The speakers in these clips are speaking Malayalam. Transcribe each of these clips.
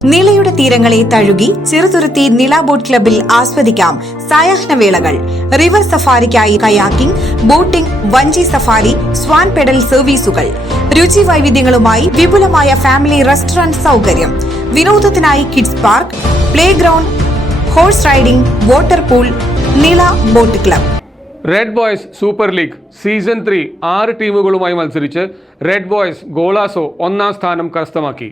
നിളയുടെ തീരങ്ങളെ തഴുകി ചെറുതുരുത്തി നില ബോട്ട് ക്ലബിൽ ആസ്വദിക്കാം സായാഹ്നവേളകൾ. റിവർ സഫാരിക്കായി കയാക്കിംഗ്, ബോട്ടിംഗ്, വഞ്ചി സഫാരി, സ്വാൻ പെഡൽ സർവീസുകൾ, രുചി വൈവിധ്യങ്ങളുമായി വിപുലമായ ഫാമിലി റെസ്റ്റോറന്റ് സൗകര്യം, വിനോദത്തിനായി kids park, playground, horse riding, water pool. Nila boat club. Red boys super league season 3 6 ടീമുകളുമായി മത്സരിച്ച് റെഡ് ബോയ്സ് ഗോളാസോ ഒന്നാം സ്ഥാനം കരസ്ഥമാക്കി.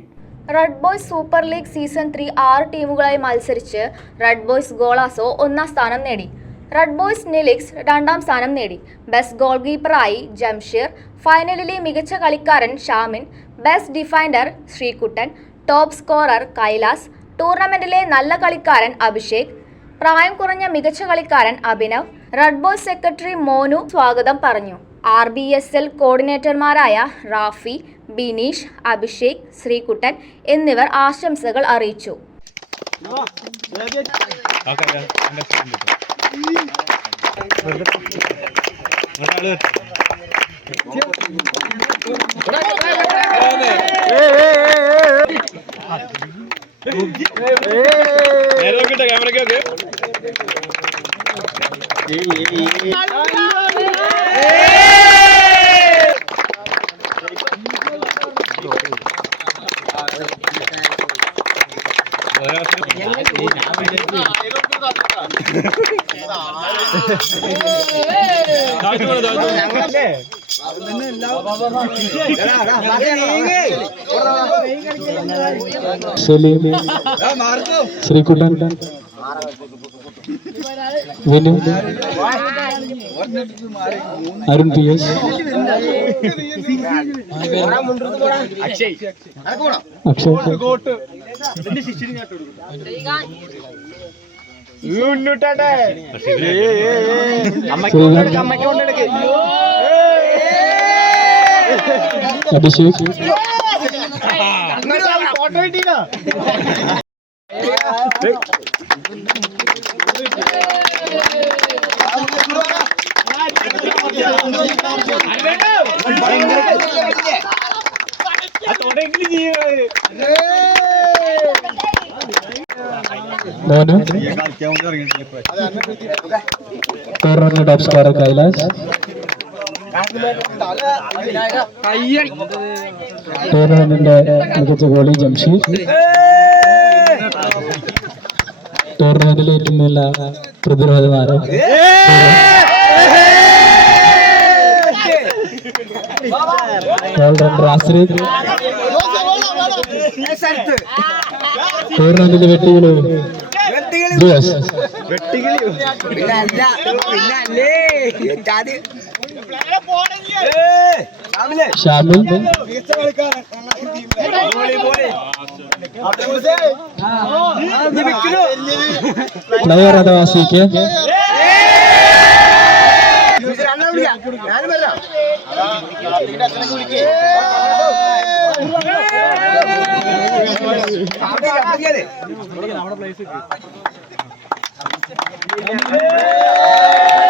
Red boys super league season 3 6 ടീമുകളായി മത്സരിച്ച് റെഡ് ബോയ്സ് ഗോളാസോ ഒന്നാം സ്ഥാനം നേടി. റെഡ് ബോയ്സ് നിലിക്സ് രണ്ടാം സ്ഥാനം നേടി. ബെസ്റ്റ് ഗോൾ കീപ്പറായി ജംഷീർ, ഫൈനലിലെ മികച്ച കളിക്കാരൻ Shamin, best defender Sreekuttan, top scorer Kailas, ടൂർണമെന്റിലെ നല്ല കളിക്കാരൻ അഭിഷേക്, പ്രായം കുറഞ്ഞ മികച്ച കളിക്കാരൻ Abhinav. Red Boys secretary Monu സ്വാഗതം പറഞ്ഞു. RBSL കോർഡിനേറ്റർമാരായ റാഫി, ബിനീഷ്, അഭിഷേക്, ശ്രീകുട്ടൻ എന്നിവർ ആശംസകൾ അറിയിച്ചു. ശ്രീകുട്ടൻ, വിനു, അരുൺ PS, അക്ഷയ്, അഭിഷേക്, മോനു, ടൂർണമെന്റ് ടോപ്പ് സ്കോറർ കൈലാസ്, ടൂർണമെന്റിന്റെ മികച്ച ഗോളി ജംഷീർ, ടൂർണമെന്റിലെ ഏറ്റവും നല്ല പ്രതിരോധ താരം ഓൾറൗണ്ടർ ആശ്രിത്, ടൂർണമെന്റിലെ വെട്ടികള് ഷാമിൽ, പ്ലെയർ അഥവാ CK, നമ്മുടെ